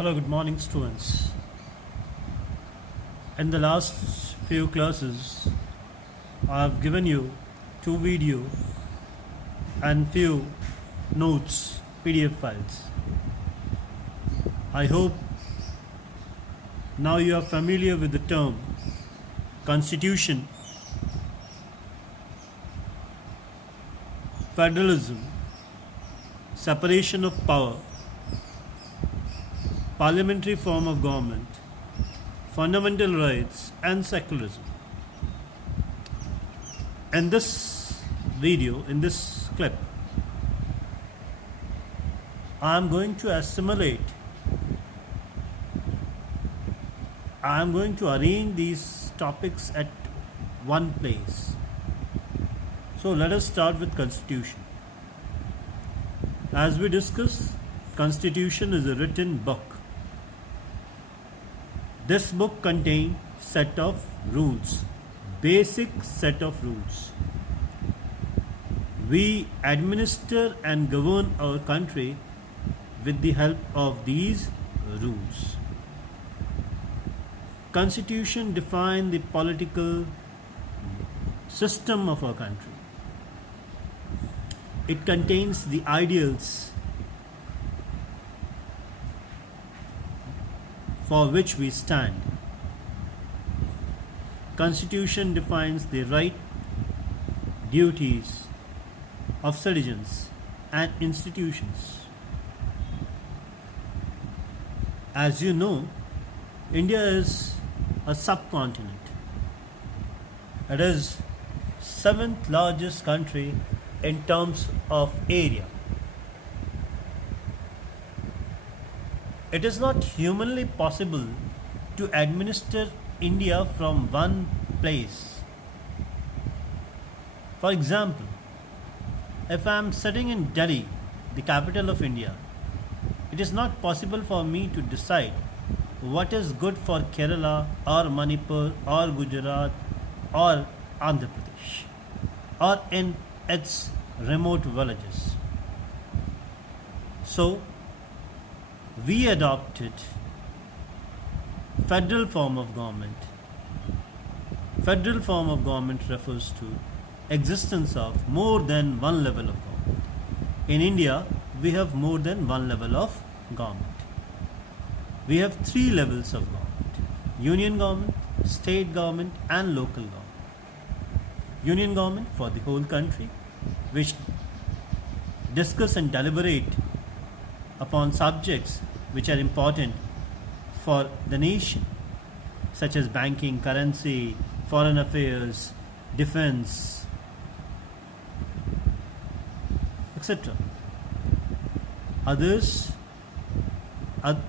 Hello, good morning, students. In the last few classes, I have given you two video and few notes, PDF files. I hope now you are familiar with the term Constitution, federalism, separation of power, parliamentary form of government, fundamental rights, and secularism. In this video, in this clip, I am going to arrange these topics at one place. So let us start with Constitution. As we discussed, Constitution is a written book. This book contains set of rules, basic set of rules. We administer and govern our country with the help of these rules. Constitution defines the political system of our country. It contains the ideals for which we stand. Constitution defines the right, duties of citizens and institutions. As you know, India is a subcontinent. It is seventh largest country in terms of area. It is not humanly possible to administer India from one place. For example, if I am sitting in Delhi, the capital of India, it is not possible for me to decide what is good for Kerala or Manipur or Gujarat or Andhra Pradesh or in its remote villages. So, we adopted federal form of government. Federal form of government refers to existence of more than one level of government. In India, we have more than one level of government. We have three levels of government: union government, state government, and local government. Union government for the whole country, which discuss and deliberate upon subjects which are important for the nation, such as banking, currency, foreign affairs, defense, etc.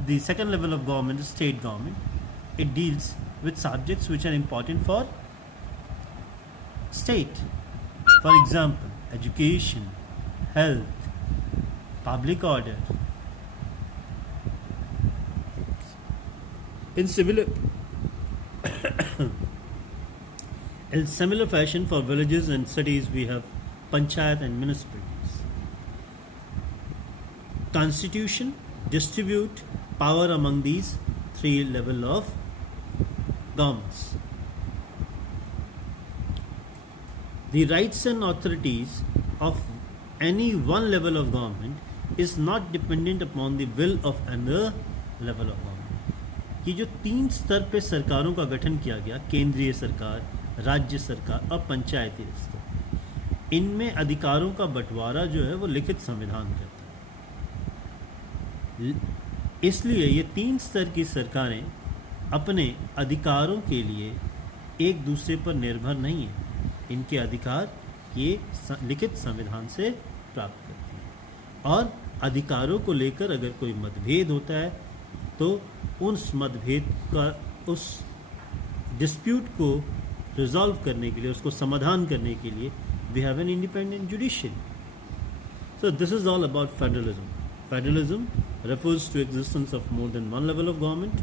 The second level of government is state government. It deals with subjects which are important for state. For example, education, health, public order. In similar fashion, for villages and cities, we have panchayat and municipalities. Constitution distribute power among these three level of governments. The rights and authorities of any one level of government is not dependent upon the will of another level of government. ये जो तीन स्तर पे सरकारों का गठन किया गया, केंद्रीय सरकार, राज्य सरकार और पंचायती स्तर, इनमें अधिकारों का बंटवारा जो है वो लिखित संविधान करता है. इसलिए ये तीन स्तर की सरकारें अपने अधिकारों के लिए एक दूसरे पर निर्भर नहीं है. इनके अधिकार ये लिखित संविधान से प्राप्त करती हैं. और अधिकारों को लेकर अगर कोई मतभेद होता है तो उस मतभेद का, उस डिस्प्यूट को रिजॉल्व करने के लिए, उसको समाधान करने के लिए we have an independent judiciary. So this is all about federalism. Federalism refers to existence of more than one level of government,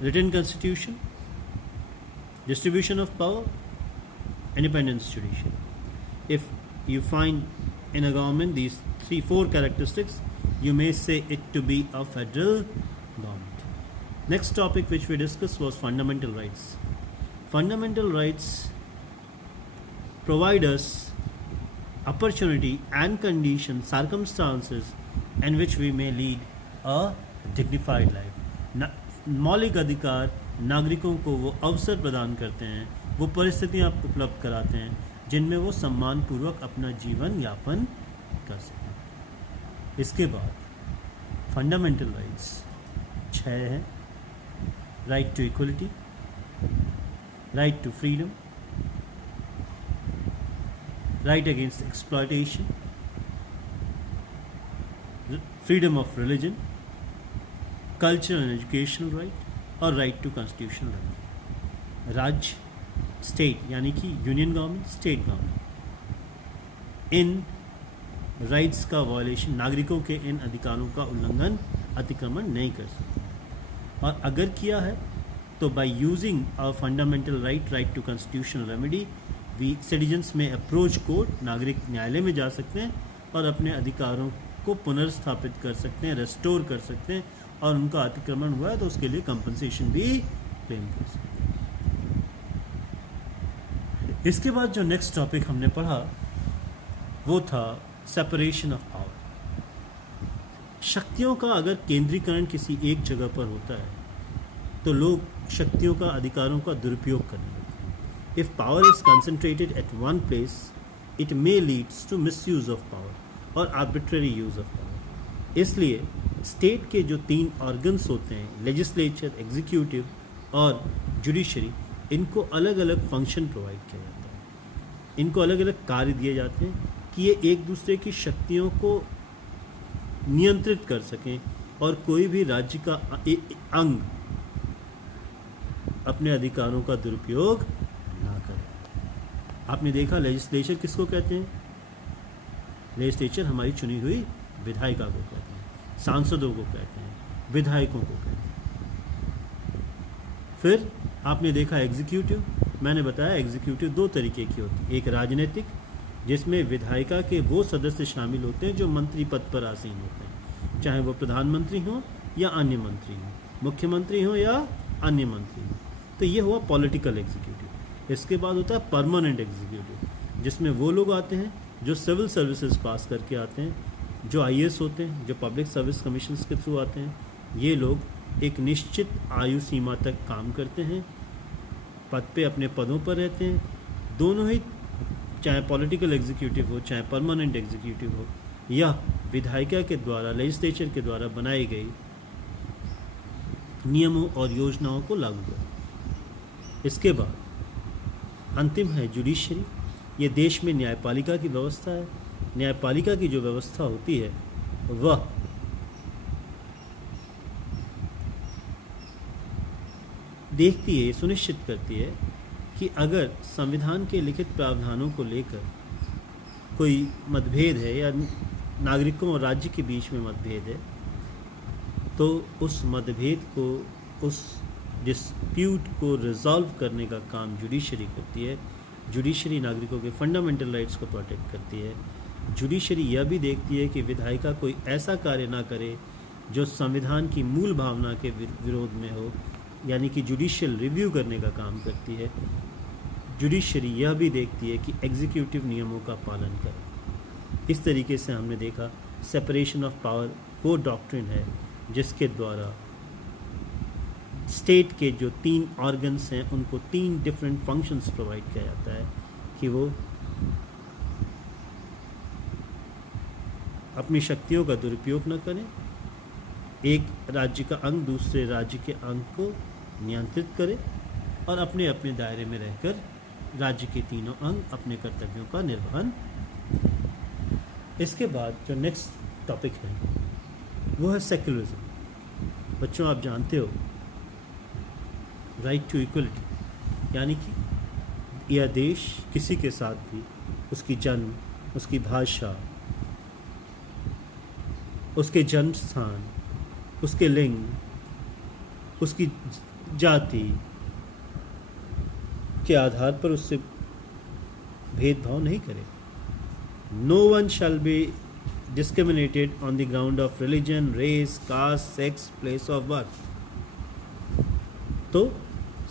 written constitution, distribution of power, independence judiciary. If you find in a government these 3-4 characteristics, you may say it to be a federal government. Next topic which we discussed was fundamental rights. Fundamental rights provide us opportunity and conditions, circumstances in which we may lead a dignified life. मौलिक अधिकार नागरिकों को वो अवसर प्रदान करते हैं, वो परिस्थितियाँ उपलब्ध कराते हैं जिनमें वो सम्मानपूर्वक अपना जीवन यापन कर सकें। इसके बाद फंडामेंटल राइट्स 6 हैं। Right to equality, right to freedom, right against exploitation, freedom of religion, cultural and educational right और right to constitutional right। राज्य, स्टेट यानी कि union government, state government in rights का वायलेशन, नागरिकों के इन अधिकारों का उल्लंघन, अतिक्रमण नहीं कर सकते, और अगर किया है तो by using a fundamental right to constitutional remedy citizens may approach court, नागरिक न्यायालय में जा सकते हैं और अपने अधिकारों को पुनर्स्थापित कर सकते हैं, रेस्टोर कर सकते हैं, और उनका अतिक्रमण हुआ है तो उसके लिए कंपनसेशन भी क्लेम कर सकते हैं। इसके बाद जो नेक्स्ट टॉपिक हमने पढ़ा वो था सेपरेशन ऑफ पावर। शक्तियों का अगर केंद्रीकरण किसी एक जगह पर होता है तो लोग शक्तियों का, अधिकारों का दुरुपयोग करने लगते हैं। If power is concentrated at one place, it may leads to misuse of power और arbitrary use of power। इसलिए स्टेट के जो 3 ऑर्गन्स होते हैं, लेजिस्लेचर, एग्जीक्यूटिव और जुडिशरी, इनको अलग अलग फंक्शन प्रोवाइड किया जाता है, इनको अलग अलग कार्य दिए जाते हैं कि ये एक दूसरे की शक्तियों को नियंत्रित कर सकें और कोई भी राज्य का अंग अपने अधिकारों का दुरुपयोग ना करें। आपने देखा लेजिस्लेचर किसको कहते हैं? लेजिस्लेचर हमारी चुनी हुई विधायिका को कहते हैं, सांसदों को कहते हैं, विधायकों को कहते हैं। फिर आपने देखा एग्जीक्यूटिव, मैंने बताया एग्जीक्यूटिव 2 तरीके की होती है। एक राजनीतिक, जिसमें विधायिका के वो सदस्य शामिल होते हैं जो मंत्री पद पर आसीन होते हैं, चाहे वो प्रधानमंत्री हो या अन्य मंत्री हो, मुख्यमंत्री हो या अन्य मंत्री हो। तो ये हुआ पॉलिटिकल एग्जीक्यूटिव। इसके बाद होता है परमानेंट एग्जीक्यूटिव, जिसमें वो लोग आते हैं जो सिविल सर्विसेज पास करके आते हैं, जो आईएएस होते हैं, जो पब्लिक सर्विस कमीशंस के थ्रू आते हैं। ये लोग एक निश्चित आयु सीमा तक काम करते हैं, पद पे अपने पदों पर रहते हैं। दोनों ही, चाहे पॉलिटिकल एग्जीक्यूटिव हो चाहे परमानेंट एग्जीक्यूटिव हो, या विधायिका के द्वारा, लेजिस्लेचर के द्वारा बनाई गई नियमों और योजनाओं को लागू करें। इसके बाद अंतिम है जुडिशरी। ये देश में न्यायपालिका की व्यवस्था है। न्यायपालिका की जो व्यवस्था होती है वह देखती है, सुनिश्चित करती है कि अगर संविधान के लिखित प्रावधानों को लेकर कोई मतभेद है या नागरिकों और राज्य के बीच में मतभेद है, तो उस मतभेद को, उस डिस्प्यूट को रिजॉल्व करने का काम जुडिशरी करती है। जुडिशरी नागरिकों के फंडामेंटल राइट्स को प्रोटेक्ट करती है। जुडिशरी यह भी देखती है कि विधायिका कोई ऐसा कार्य ना करे जो संविधान की मूल भावना के विरोध में हो, यानी कि जुडिशियल रिव्यू करने का काम करती है। जुडिशरी यह भी देखती है कि एग्जीक्यूटिव नियमों का पालन करे। इस तरीके से हमने देखा सेपरेशन ऑफ पावर वो डॉक्ट्रिन है जिसके द्वारा स्टेट के जो 3 ऑर्गन्स हैं उनको 3 डिफरेंट फंक्शंस प्रोवाइड किया जाता है कि वो अपनी शक्तियों का दुरुपयोग न करें, एक राज्य का अंग दूसरे राज्य के अंग को नियंत्रित करे और अपने अपने दायरे में रहकर राज्य के तीनों अंग अपने कर्तव्यों का निर्वहन करें। इसके बाद जो नेक्स्ट टॉपिक है वो है सेक्युलरिज्म। बच्चों, आप जानते हो राइट टू इक्वलिटी, यानी कि यह देश किसी के साथ भी उसकी जन्म, उसकी भाषा, उसके जन्म स्थान, उसके लिंग, उसकी जाति के आधार पर उससे भेदभाव नहीं करे। No one shall be discriminated on the ground of religion, race, caste, sex, place of birth. तो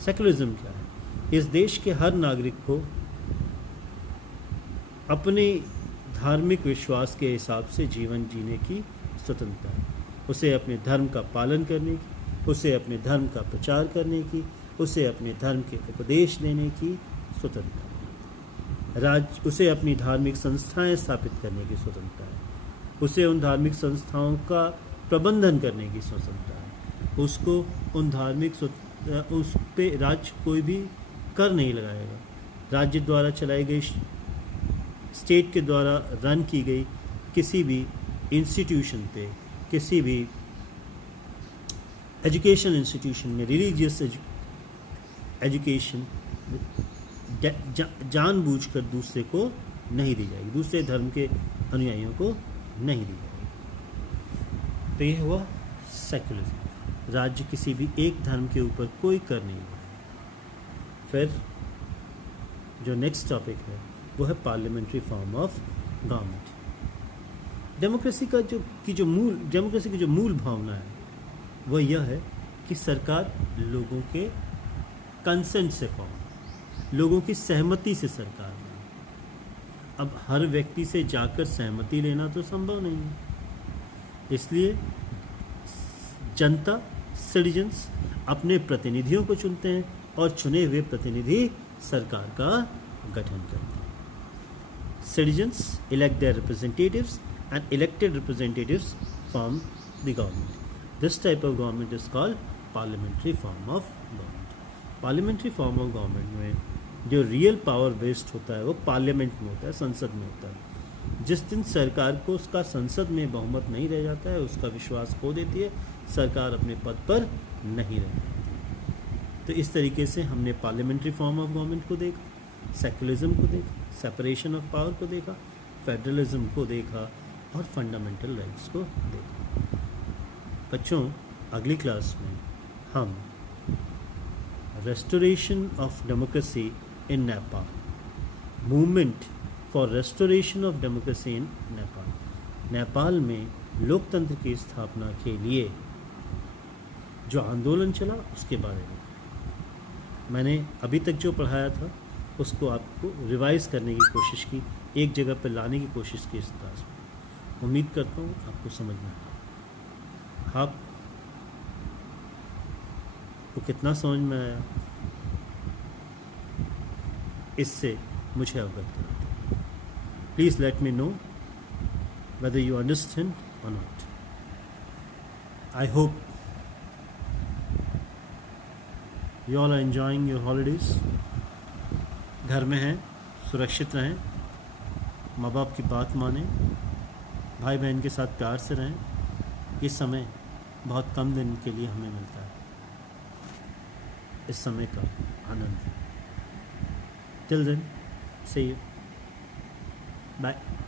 सेकुलरिज्म क्या है? इस देश के हर नागरिक को अपने धार्मिक विश्वास के हिसाब से जीवन जीने की स्वतंत्रता है। उसे अपने धर्म का पालन करने की, उसे अपने धर्म का प्रचार करने की, उसे अपने धर्म के उपदेश देने की स्वतंत्रता है। उसे अपनी धार्मिक संस्थाएं स्थापित करने की स्वतंत्रता है। उसे उन धार्मिक संस्थाओं का प्रबंधन करने की स्वतंत्रता है। उसको उन धार्मिक उस पे राज्य कोई भी कर नहीं लगाएगा। राज्य द्वारा चलाई गई, स्टेट के द्वारा रन की गई किसी भी इंस्टीट्यूशन पे, किसी भी एजुकेशन इंस्टीट्यूशन में रिलीजियस एजुकेशन जानबूझकर दूसरे को नहीं दी जाएगी, दूसरे धर्म के अनुयायियों को नहीं दी जाएगी। तो ये हुआ सेकुलरिज्म। राज्य किसी भी एक धर्म के ऊपर कोई कर नहीं लगाएगा। फिर जो नेक्स्ट टॉपिक है वो है parliamentary form of government. Democracy की जो मूल भावना है वो यह है कि सरकार लोगों के कंसेंट से फॉर्म, लोगों की सहमति से सरकार बने। अब हर व्यक्ति से जाकर सहमति लेना तो संभव नहीं है, इसलिए जनता, सिटीजन्स अपने प्रतिनिधियों को चुनते हैं और चुने हुए प्रतिनिधि सरकार का गठन करते हैं। Citizens elect their representatives and elected representatives form the government. This type of government is called parliamentary form of government. Parliamentary form of government में जो रियल पावर वेस्ट होता है वो पार्लियामेंट में होता है, संसद में होता है। जिस दिन सरकार को उसका संसद में बहुमत नहीं रह जाता है, उसका विश्वास खो देती है, सरकार अपने पद पर नहीं रह जाती। तो इस तरीके से हमने पार्लियामेंट्री फॉर्म ऑफ गवर्नमेंट को देखा, सेकुलरिज्म को देखा, सेपरेशन ऑफ पावर को देखा, फेडरलिज्म को देखा और फंडामेंटल राइट्स को देखा। बच्चों, अगली क्लास में हम restoration of democracy in Nepal, movement for restoration of democracy in Nepal, Nepal में लोकतंत्र की स्थापना के लिए जो आंदोलन चला उसके बारे में मैंने अभी तक जो पढ़ाया था उसको आपको रिवाइज करने की कोशिश की, एक जगह पर लाने की कोशिश की इस क्लास में। उम्मीद करता हूँ आपको समझ में आया। आप को कितना समझ में आया इससे मुझे अवगत करें। Please let me know whether you understand or not. I hope you all are enjoying your holidays. घर में हैं, सुरक्षित रहें, माँ बाप की बात मानें, भाई बहन के साथ प्यार से रहें। ये समय बहुत कम दिन के लिए हमें मिलता है, इस समय का आनंद। Till then, see you. Bye.